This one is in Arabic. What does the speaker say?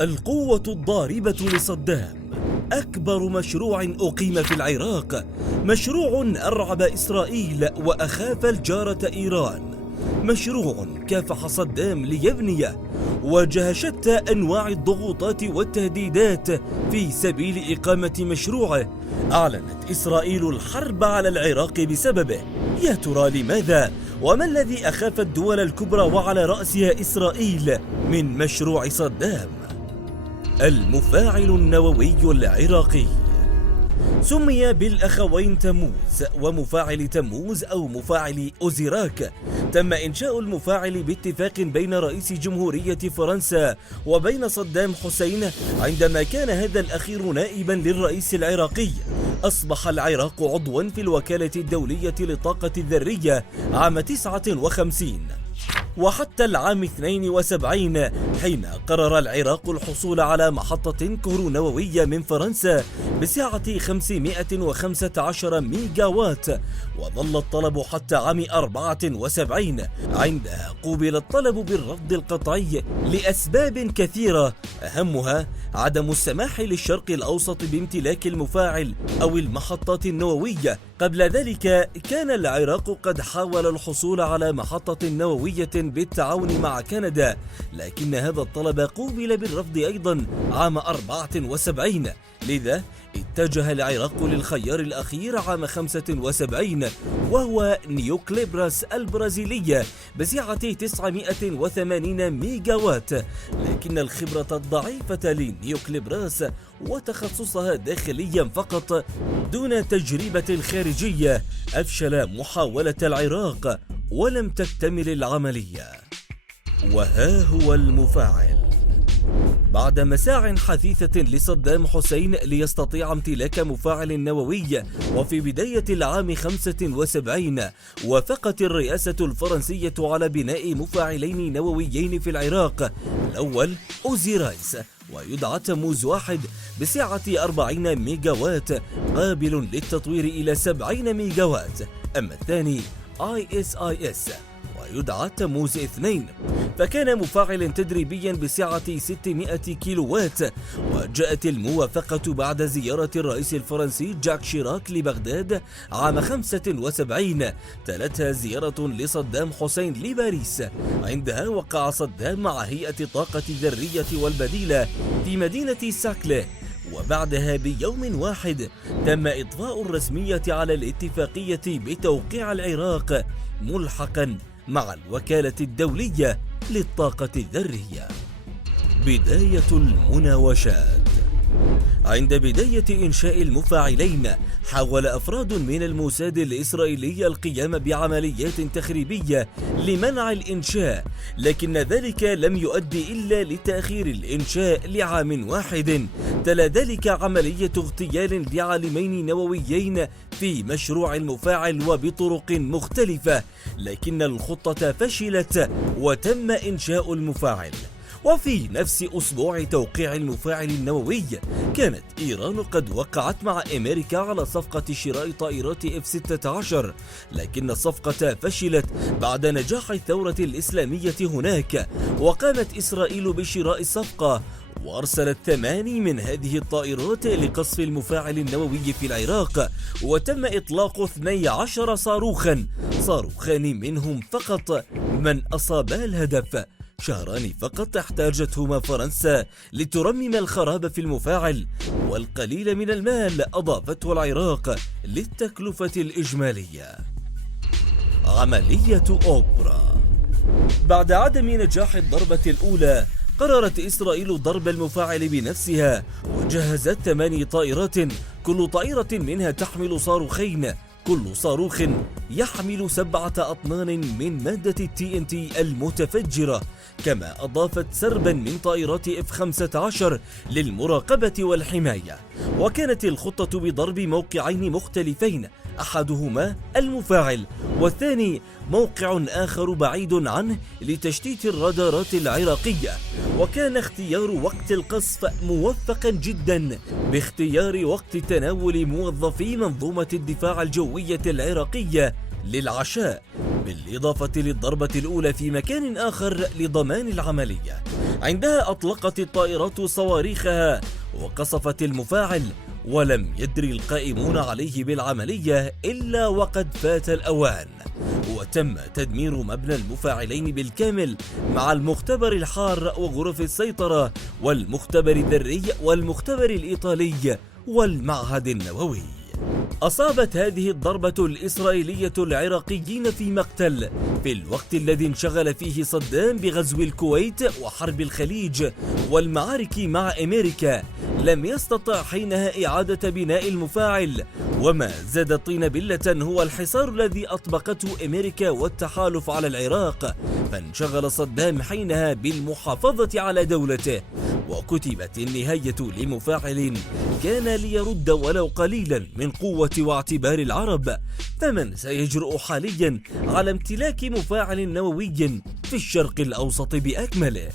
القوة الضاربة لصدام، أكبر مشروع أقيم في العراق، مشروع أرعب إسرائيل وأخاف الجارة إيران، مشروع كافح صدام ليبنيه، واجه شتى أنواع الضغوطات والتهديدات في سبيل إقامة مشروعه. أعلنت إسرائيل الحرب على العراق بسببه. يا ترى لماذا؟ وما الذي أخاف الدول الكبرى وعلى رأسها إسرائيل من مشروع صدام؟ المفاعل النووي العراقي سمي بالأخوين تموز ومفاعل تموز أو مفاعل أوزيراك. تم إنشاء المفاعل باتفاق بين رئيس جمهورية فرنسا وبين صدام حسين عندما كان هذا الأخير نائبا للرئيس العراقي. أصبح العراق عضوا في الوكالة الدولية للطاقة الذرية عام 59، وحتى العام 72 حين قرر العراق الحصول على محطة كهرونووية من فرنسا بسعة 515 ميجا وات، وظل الطلب حتى عام 74 عندها قوبل الطلب بالرفض القطعي لأسباب كثيرة، أهمها عدم السماح للشرق الأوسط بامتلاك المفاعل أو المحطات النووية. قبل ذلك كان العراق قد حاول الحصول على محطة نووية بالتعاون مع كندا، لكن هذا الطلب قوبل بالرفض أيضا عام 74. لذا اتجه العراق للخيار الأخير عام 75 وهو نيوكليبراس البرازيلية بسعة 980 ميجا وات، لكن الخبرة الضعيفة لنيوكليبراس وتخصصها داخليا فقط دون تجربة خارجية أفشل محاولة العراق ولم تكتمل العملية. وها هو المفاعل. بعد مساع حثيثة لصدام حسين ليستطيع امتلاك مفاعل نووي، وفي بداية العام 75 وافقت الرئاسة الفرنسية على بناء مفاعلين نوويين في العراق، الأول أوزيرايس ويدعى تموز واحد بسعة 40 ميجا وات قابل للتطوير إلى 70 ميجا وات، أما الثاني ISIS ويدعى تموز 2 فكان مفاعل تدريبيا بسعة 600 كيلو وات. وجاءت الموافقة بعد زيارة الرئيس الفرنسي جاك شيراك لبغداد عام 75 تلتها زيارة لصدام حسين لباريس، عندها وقع صدام مع هيئة الطاقة الذرية والبديلة في مدينة ساكلة، وبعدها بيوم واحد تم إطفاء الرسمية على الاتفاقية بتوقيع العراق ملحقا مع الوكالة الدولية للطاقة الذرية. بداية المناوشات. عند بداية إنشاء المفاعلين حاول أفراد من الموساد الإسرائيلي القيام بعمليات تخريبية لمنع الإنشاء، لكن ذلك لم يؤدي إلا لتأخير الإنشاء لعام واحد. تلا ذلك عملية اغتيال لعالمين نوويين في مشروع المفاعل وبطرق مختلفة، لكن الخطة فشلت وتم إنشاء المفاعل. وفي نفس أسبوع توقيع المفاعل النووي كانت إيران قد وقعت مع أمريكا على صفقة شراء طائرات F-16، لكن الصفقة فشلت بعد نجاح الثورة الإسلامية هناك، وقامت إسرائيل بشراء الصفقة وأرسلت 8 من هذه الطائرات لقصف المفاعل النووي في العراق، وتم إطلاق 12 صاروخان منهم فقط من أصابا الهدف. شهران فقط احتاجتهما فرنسا لترمم الخراب في المفاعل، والقليل من المال أضافته العراق للتكلفة الإجمالية. عملية أوبرا. بعد عدم نجاح الضربة الأولى قررت إسرائيل ضرب المفاعل بنفسها، وجهزت 8 طائرات كل طائرة منها تحمل صاروخين، كل صاروخ يحمل 7 أطنان من مادة TNT المتفجرة، كما أضافت سربا من طائرات F-15 للمراقبة والحماية. وكانت الخطة بضرب موقعين مختلفين، أحدهما المفاعل والثاني موقع آخر بعيد عنه لتشتيت الرادارات العراقية. وكان اختيار وقت القصف موفقا جدا باختيار وقت تناول موظفي منظومة الدفاع الجوية العراقية للعشاء، بالإضافة للضربة الأولى في مكان آخر لضمان العملية. عندها أطلقت الطائرات صواريخها وقصفت المفاعل، ولم يدري القائمون عليه بالعملية إلا وقد فات الأوان، وتم تدمير مبنى المفاعلين بالكامل مع المختبر الحار وغرف السيطرة والمختبر الذري والمختبر الإيطالي والمعهد النووي. أصابت هذه الضربة الإسرائيلية العراقيين في مقتل في الوقت الذي انشغل فيه صدام بغزو الكويت وحرب الخليج والمعارك مع أمريكا. لم يستطع حينها إعادة بناء المفاعل، وما زاد الطين بلة هو الحصار الذي أطبقته أمريكا والتحالف على العراق، فانشغل صدام حينها بالمحافظة على دولته، وكتبت النهاية لمفاعل كان ليرد ولو قليلا من قوة واعتبار العرب. فمن سيجرؤ حاليا على امتلاك مفاعل نووي في الشرق الأوسط بأكمله؟